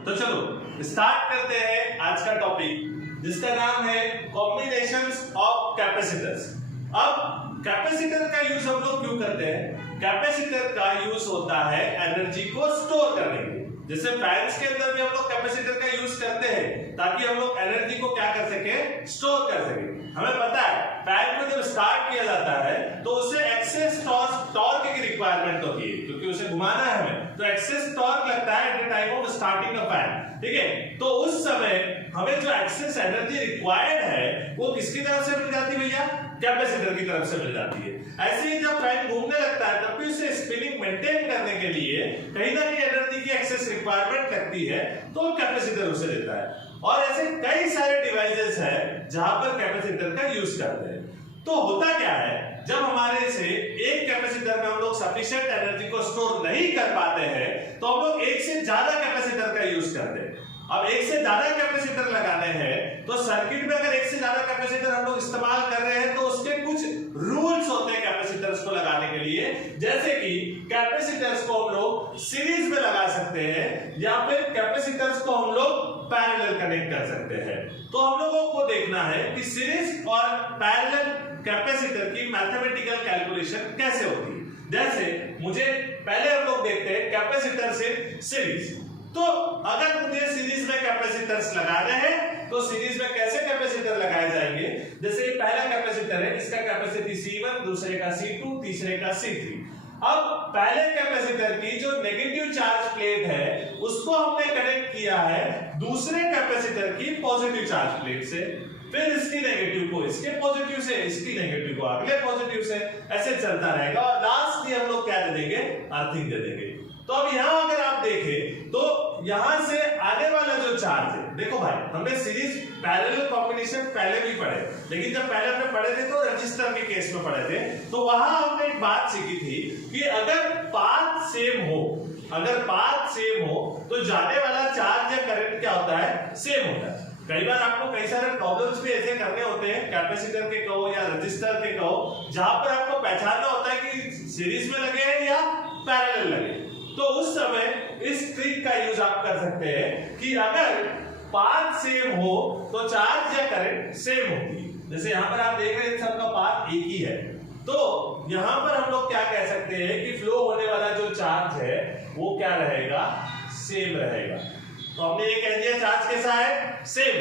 तो चलो स्टार्ट करते हैं आज का टॉपिक जिसका नाम है कॉम्बिनेशंस ऑफ कैपेसिटर्स। अब कैपेसिटर का यूज हम लोग क्यों करते हैं? कैपेसिटर का यूज होता है एनर्जी को स्टोर करने के लिए। जैसे फैंस के अंदर भी हम लोग कैपेसिटर का यूज करते हैं ताकि हम लोग एनर्जी को क्या कर सके, स्टोर कर सके। हमें पता है फैन को जब स्टार्ट किया जाता है तो उसे एक्सेस टॉर्क की रिक्वायरमेंट होती है क्योंकि उसे घुमाना है हमें, तो एक्सेस टॉर्क लगता है at the time of starting a fan. ठीक है, तो उस समय हमें जो एक्सेस एनर्जी रिक्वायर्ड है वो किसकी तरफ से मिल जाती है भैया? कैपेसिटर की तरफ से मिल जाती है। ऐसे ही जब फैन घूमने लगता है तब भी उसे स्पिनिंग मेंटेन करने के लिए कहीं ना कहीं एनर्जी की एक्सेस रिक्वायरमेंट लगती है तो कैपेसिटर उसे देता है। और ऐसे कई सारे डिवाइसेस हैं जहां पर कैपेसिटर का यूज करते हैं। तो होता क्या है, जब हमारे से एक कैपेसिटर में हम लोग सफिशिएंट एनर्जी को स्टोर नहीं कर पाते हैं तो हम लोग एक से ज्यादा कैपेसिटर का यूज करते हैं। अब एक से ज्यादा कैपेसिटर लगाने हैं तो सर्किट में अगर एक से ज्यादा कैपेसिटर हम लोग इस्तेमाल कर रहे हैं तो उसके कुछ रूल्स होते हैं कैपेसिटर्स को लगाने के लिए। जैसे कि कैपेसिटर्स को हम लोग सीरीज में लगा सकते हैं या फिर कैपेसिटर्स को हम लोग पैरेलल कनेक्ट कर सकते हैं। तो हम लोगों को देखना है कि सीरीज और पैरेलल कैपेसिटर की मैथमेटिकल कैलकुलेशन कैसे होती है। जैसे मुझे पहले हम लोग देखते हैं कैपेसिटर से सीरीज। तो अगर मुझे सीरीज में कैपेसिटर्स लगाने हैं तो सीरीज में कैसे कैपेसिटर लगाए जाएंगे? जैसे पहला कैपेसिटर है, इसका कैपेसिटी C1, दूसरे का C2, तीसरे का C3। अब पहले कैपेसिटर की जो नेगेटिव चार्ज प्लेट है उसको हमने कनेक्ट किया है दूसरे कैपेसिटर की पॉजिटिव चार्ज प्लेट से, फिर इसकी नेगेटिव को इसके पॉजिटिव से, इसकी नेगेटिव को अगले पॉजिटिव से, ऐसे चलता रहेगा और लास्ट में हम लोग क्या दे देंगे? अर्थिंग दे देंगे। तो अब यहां अगर आप देखें तो यहां से आने वाला जो चार्ज है, देखो भाई हमने सीरीज पैरेलल कॉम्बिनेशन पहले भी पढ़े, लेकिन जब पहले हमने पढ़े थे तो रजिस्टर के केस में पढ़े थे, तो वहां हमने एक बात सीखी थी कि अगर पाथ सेम हो तो जाने वाला चार्ज या करंट क्या होता है? सेम होता है। कई बार आपको कई सारे प्रॉब्लम्स भी ऐसे करने होते हैं कैपेसिटर के कहो या रजिस्टर के कहो, जहां पर आपको पहचानना होता है कि सीरीज में लगे हैं या पैरेलल लगे। तो उस समय इस ट्रिक का यूज आप कर सकते हैं कि अगर पाथ सेम हो तो चार्ज या करंट सेम होगी। जैसे यहां पर आप देख रहे हैं सबका पाथ एक ही है, तो यहां पर हम लोग क्या कह सकते हैं कि फ्लो होने वाला जो चार्ज है वो क्या रहेगा? सेम रहेगा। तो हमने ये कह दिया चार्ज कैसा है? सेम।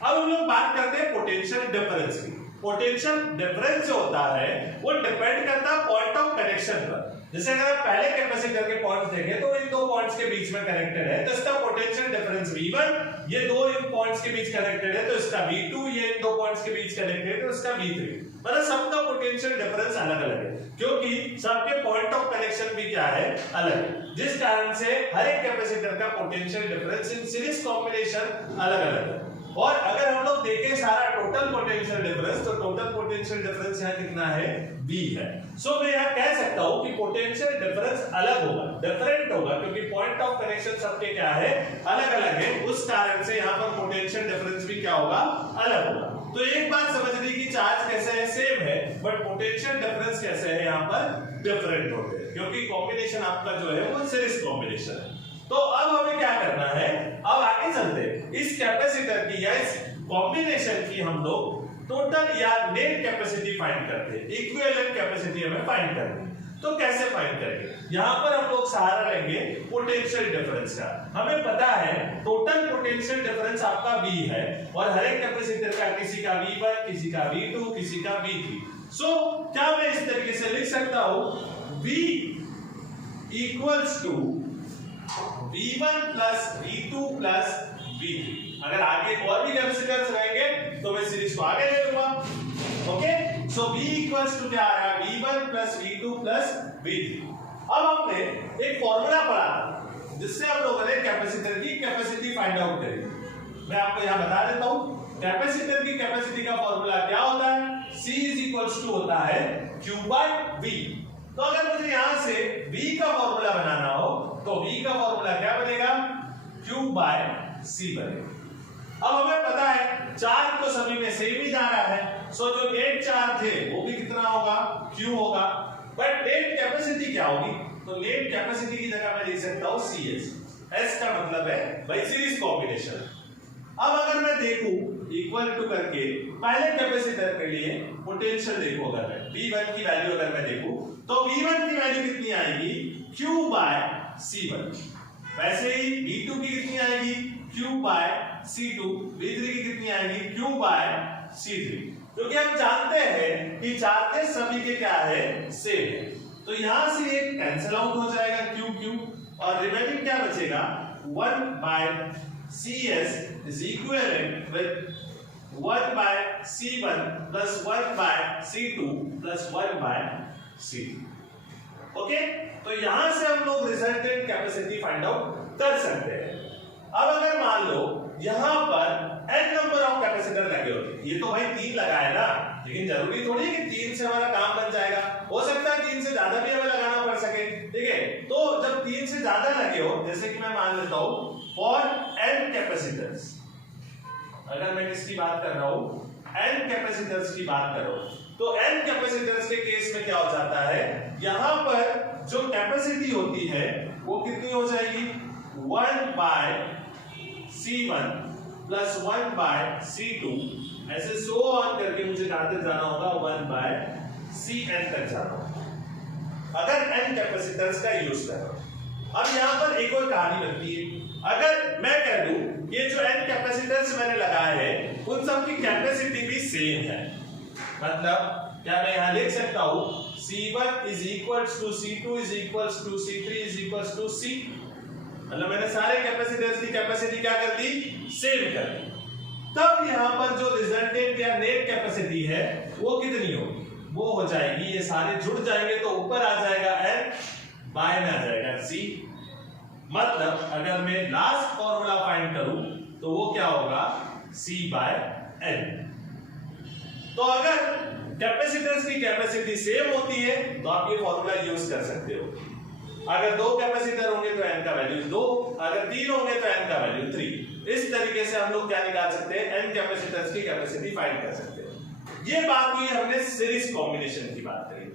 अब हम लोग बात करते हैं पोटेंशियल डिफरेंस की। पोटेंशियल डिफरेंस जो होता है वो डिपेंड करता है पॉइंट ऑफ कनेक्शन पर। जैसे अगर आप पहले कैपेसिटर के पॉइंट्स देखें तो इन दो पॉइंट्स के बीच में कनेक्टेड है तो इसका पोटेंशियल डिफरेंस V1, ये दो इन पॉइंट्स के बीच कनेक्टेड है तो इसका V2, ये इन दो पॉइंट्स के बीच कनेक्टेड है तो इसका V3। मतलब सबका पोटेंशियल डिफरेंस अलग अलग है क्योंकि सबके पॉइंट ऑफ कनेक्शन भी क्या है? अलग है, जिस कारण से हर एक कैपेसिटर का potential difference in series combination अलग अलग है। और अगर हम लोग देखें सारा टोटल पोटेंशियल डिफरेंस तो टोटल पोटेंशियल डिफरेंस यहाँ कितना है? V है। सो मैं यहाँ कह सकता हूँ कि पोटेंशियल डिफरेंस अलग होगा, डिफरेंट होगा, क्योंकि पॉइंट ऑफ कनेक्शन सबके क्या है? अलग अलग है। उस कारण से यहाँ पर पोटेंशियल डिफरेंस भी क्या होगा? अलग होगा। तो एक बात समझने की, चार्ज कैसे है? सेम है, बट पोटेंशियल डिफरेंस कैसे है? यहाँ पर डिफरेंट होते हैं क्योंकि कॉम्बिनेशन आपका जो है वो सीरीज कॉम्बिनेशन है। तो अब हमें क्या करना है? अब आगे चलते हैं इस कैपेसिटर की या इस कॉम्बिनेशन की हम लोग टोटल या नेट कैपेसिटी फाइंड करते हैं। इक्विवेलेंट कैपेसिटी हमें फाइंड करनी है। तो कैसे फाइंड करेंगे? यहां पर हम लोग सहारा लेंगे पोटेंशियल डिफरेंस का। हमें पता है टोटल पोटेंशियल डिफरेंस आपका V है और हर एक कैपेसिटर का किसी का V1, किसी का V2, किसी का V3। सो क्या मैं इस तरीके से लिख सकता हूं V equals to V1 plus V2 plus V3। अगर आगे और भी कैपेसिटर्स रहेंगे तो मैं सीरीज को आगे ले लूंगा। Okay, so V equals to क्या आ रहा है? V1 plus V2 plus V3। अब हमने एक फॉर्मूला पढ़ा था जिससे हम लोगों ने कैपेसिटर की कैपेसिटी फाइंड आउट करी। मैं आपको यहां बता देता हूं कैपेसिटर की कैपेसिटी का फॉर्मूला क्या होता है? C इज इक्वल्स टू होता है Q बाय V। तो अगर मुझे यहां से V का फॉर्मूला बनाना हो तो V का फॉर्मूला क्या बनेगा? Q बाय C बनेगा। अब हमें पता है चार्ज तो सभी में सेम ही जा रहा है, सो जो नेट चार्ज है वो भी कितना होगा? Q होगा। बट नेट कैपेसिटी क्या होगी? तो नेट कैपेसिटी की जगह मैं लिख सकता हूं CS। S का मतलब है भाई सीरीज कॉम्बिनेशन। अब अगर मैं देखूं इक्वल टू करके पहले कैपेसिटर के लिए पोटेंशियल देखो, अगर मैं V1 की वैल्यू अगर मैं देखूं तो V1 की वैल्यू कितनी आएगी Q by C1, वैसे ही V2 की कितनी आएगी Q by C2, V3 की कितनी आएगी Q by C3, क्योंकि हम जानते हैं कि चार्जेस सभी के क्या है सेम है, तो यहां से एक कैंसिल आउट हो जाएगा Q Q और रिमेनिंग क्या बचेगा 1 by CS is equivalent with 1 by C1 plus 1 by C2 plus 1 by C3। Okay, तो यहां से हम लोग रिजल्टेंट कैपेसिटी फाइंड आउट कर सकते हैं। अब अगर मान लो यहां पर n नंबर ऑफ कैपेसिटर लगे होते, ये तो भाई 3 लगाए ना, लेकिन जरूरी थोड़ी है कि 3 से हमारा काम बन जाएगा, हो सकता है 3 से ज्यादा भी हमें लगाना पड़ सके, ठीक है। तो जब 3 से ज्यादा लगे हो, जैसे कि मैं मान लेता हूं फॉर n कैपेसिटर्स, अगर मैं किसकी बात कर रहा हूं n कैपेसिटर्स की बात कर रहा हूं, तो n कैपेसिटर्स के केस में क्या हो जाता है, यहां पर जो कैपेसिटी होती है वो कितनी हो जाएगी 1 by C1 plus 1 by C2, ऐसे सो ऑन करके मुझे कहां तक जाना होगा 1 by Cn तक जाना होगा, अगर n कैपेसिटर्स का यूज कर रहा हूं। अब यहां पर एक और कहानी बनती है, अगर मैं कह दूं ये जो n कैपेसिटर्स मैंने लगाए हैं उन सब की कैपेसिटी भी सेम है, मतलब क्या मैं यहां लिख सकता हूं C1 is equals to C2 is equals to C3 is equals to C, मतलब मैंने सारे कैपेसिटर्स की कैपेसिटी क्या कर दी सेम कर दी, तब यहां पर जो रिजल्टेंट या नेट कैपेसिटी है वो कितनी होगी, वो हो जाएगी, ये सारे जुड़ जाएंगे तो ऊपर आ जाएगा n, बाय में आ जाएगा C, मतलब अगर मैं लास्ट फॉर्मूला फाइंड करूं तो वो क्या होगा C by N। तो अगर कैपेसिटर्स की कैपेसिटी सेम होती है तो आप ये फॉर्मूला यूज कर सकते हो, अगर 2 कैपेसिटर होंगे तो n का वैल्यू 2, अगर 3 होंगे तो n का वैल्यू 3, इस तरीके से हम लोग क्या निकाल सकते हैं n कैपेसिटर्स की कैपेसिटी फाइंड कर सकते हैं। ये बात हुई हमने सीरीज कॉम्बिनेशन की बात करी।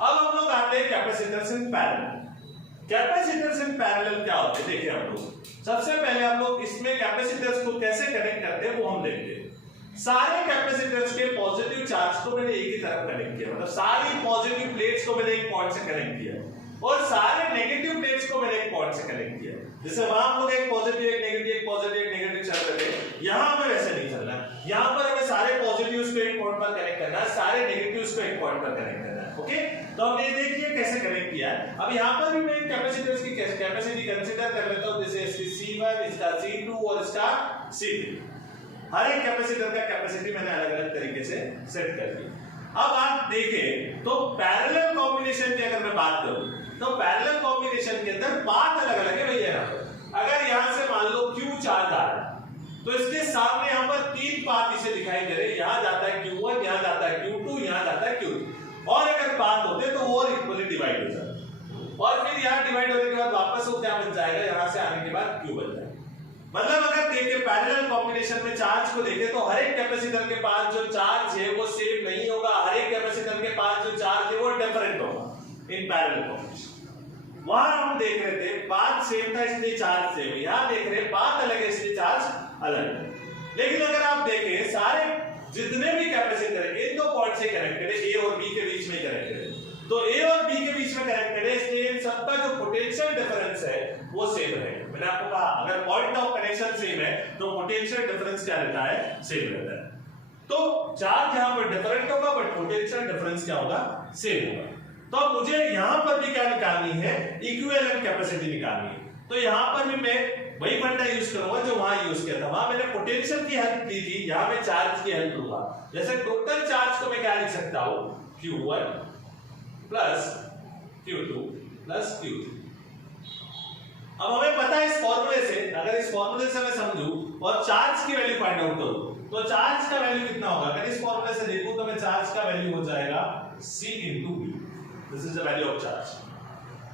अब हम लोग आते हैं capacitors in parallel. Capacitors in parallel क्या होते हैं, देखिए हम लोग सबसे पहले हम लोग इसमें कैपेसिटर्स को कैसे कनेक्ट करते हैं वो हम देखते हैं। सारे कैपेसिटर्स के पॉजिटिव चार्ज को मैंने एक ही तरफ कनेक्ट किया, मतलब सारी पॉजिटिव प्लेट्स को मैंने एक पॉइंट से कनेक्ट किया और सारे नेगेटिव प्लेट्स को मैंने एक पॉइंट से कनेक्ट किया। जैसे वहां हम लोग एक पॉजिटिव एक नेगेटिव एक पॉजिटिव एक नेगेटिव चल रहे थे, यहां हमें वैसे नहीं चलना, यहां पर हमें सारे पॉजिटिव्स को एक पॉइंट पर कनेक्ट करना है, सारे नेगेटिव्स को एक पॉइंट पर कनेक्ट करना है। ओके, तो हमने देखिए कैसे कनेक्ट किया है। अब यहां पर भी मैं कैपेसिटर्स की कैपेसिटी कंसीडर कर लेता हूं, जैसे इसकी C1 इसका C2 और इसका C3, हर एक कैपेसिटर का कैपेसिटी मैंने अलग अलग तरीके से सेट कर दी। अब आप देखें तो पैरेलल कॉम्बिनेशन की अगर मैं बात करूं तो पैरेलल कॉम्बिनेशन के अंदर पाथ अलग अलग है भैया। अगर यहां से मान लो Q चार्ज आ रहा है तो इसके सामने यहां पर 3 पाथ इसे दिखाई दे रहे हैं, यहां जाता है Q1, यहां जाता है Q2, यहां जाता है Q3, और अगर पाथ होते तो वो इक्वली डिवाइड हो जाता और फिर यहां डिवाइड होने के बाद वापस वो क्या बन जाएगा, यहां से आने के बाद Q बन जाएगा। मतलब अगर देखें पैरेलल कॉम्बिनेशन में चार्ज को देखें तो हर एक कैपेसिटर के पास जो चार्ज है वो सेम नहीं होगा, हर एक कैपेसिटर के पास जो चार्ज है वो डिफरेंट होगा इन पैरेलल कॉम्बिनेशन। वहां हम देख रहे थे पाथ सेम था इसलिए चार्ज सेम, यहां देख रहे पाथ अलग है इसलिए चार्ज अलग है। लेकिन अगर आप देखें सारे जितने भी कैपेसिटर है इन 2 पॉइंट से कनेक्टेड है, A और B के बीच में कनेक्टेड है, तो A और B के बीच में कनेक्टेड है इसलिए इन सबका जो पोटेंशियल डिफरेंस है वो सेम है। मैंने आपको कहा अगर पॉइंट ऑफ कनेक्शन सेम है तो पोटेंशियल डिफरेंस क्या रहता है, सेम रहता है। तो चार्ज यहां पर डिफरेंट होगा बट पोटेंशियल डिफरेंस क्या होगा, सेम होगा। तो अब मुझे यहां पर भी क्या निकालनी है, इक्विवेलेंट कैपेसिटी निकालनी है। तो यहां पर भी मैं वही फंडा यूज करूंगा जो वहां यूज किया था, वहां मैंने पोटेंशियल की हेल्प ली थी, यहां मैं चार्ज की हेल्प लूंगा। जैसे टोटल चार्ज को मैं क्या लिख सकता हूं, Q1 plus Q2 plus Q3। अब हमें पता है इस फॉर्मूले से, अगर इस फॉर्मूले से मैं समझूं और चार्ज की वैल्यू फाइंड आउट करूं तो चार्ज का वैल्यू कितना होगा, अगर इस फॉर्मूले से देखूं तो मैं चार्ज का वैल्यू हो जाएगा C into V, this is the value of charge.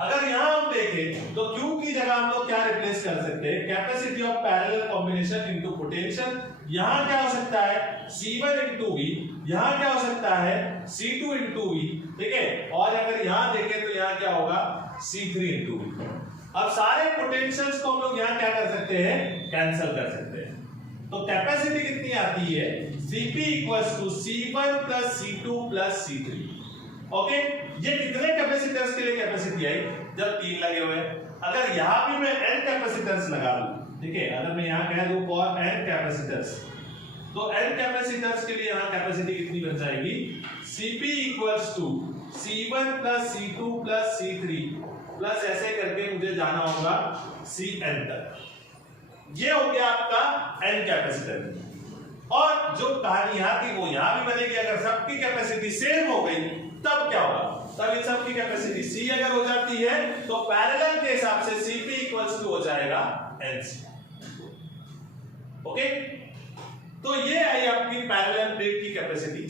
अगर यहां हम देखें तो Q की जगह हम लोग क्या रिप्लेस कर सकते हैं, capacity of parallel combination into potential. यहां क्या हो सकता है C1 into V, यहां क्या हो सकता है C2 into V, ठीक है। और अगर यहां देखें तो यहां क्या होगा C3 into V। अब सारे पोटेंशियल्स को हम लोग यहां क्या कर सकते हैं, कैंसिल कर सकते हैं। तो कैपेसिटी कितनी आती है, Cp equals to C1 plus C2 plus C3। Okay, ये कितने कैपेसिटर्स के लिए कैपेसिटी आई, जब 3 लगे हुए। अगर यहां भी मैं n कैपेसिटर्स लगा लूं, ठीक है, अगर मैं यहां कह दूं फॉर n कैपेसिटर्स, तो n कैपेसिटर्स के लिए यहां कैपेसिटी कितनी बन जाएगी, Cp equals to C1 plus C2 plus C3 plus ऐसे करके मुझे जाना होगा Cn तक। ये हो गया आपका n कैपेसिटर। और जो कहानी यहां थी वो यहां भी बनेगी। अगर सबकी कैपेसिटी सेम हो गई तब क्या होगा, तब इन सबकी कैपेसिटी C अगर हो जाती है तो पैरेलल के हिसाब से Cp इक्वल्स टू हो जाएगा Nc। ओके, तो ये आई आपकी पैरेलल प्लेट की कैपेसिटी,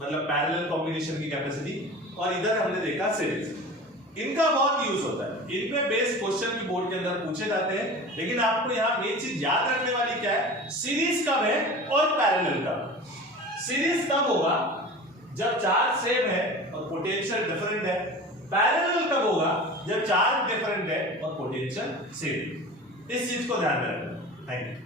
मतलब पैरेलल कॉम्बिनेशन की कैपेसिटी। और इधर हमने देखा सीरीज। इनका बहुत यूज होता है, इनमें बेस्ड क्वेश्चन भी बोर्ड के अंदर पूछे जाते हैं। लेकिन आपको यहां मेन चीज याद रखने वाली क्या है, सीरीज कब है और पैरेलल कब। सीरीज तब होगा जब चार्ज सेम है और पोटेंशियल डिफरेंट है। पैरेलल कब होगा, जब चार्ज डिफरेंट है और पोटेंशियल सेम है। इस चीज को ध्यान में रखना। Thank you.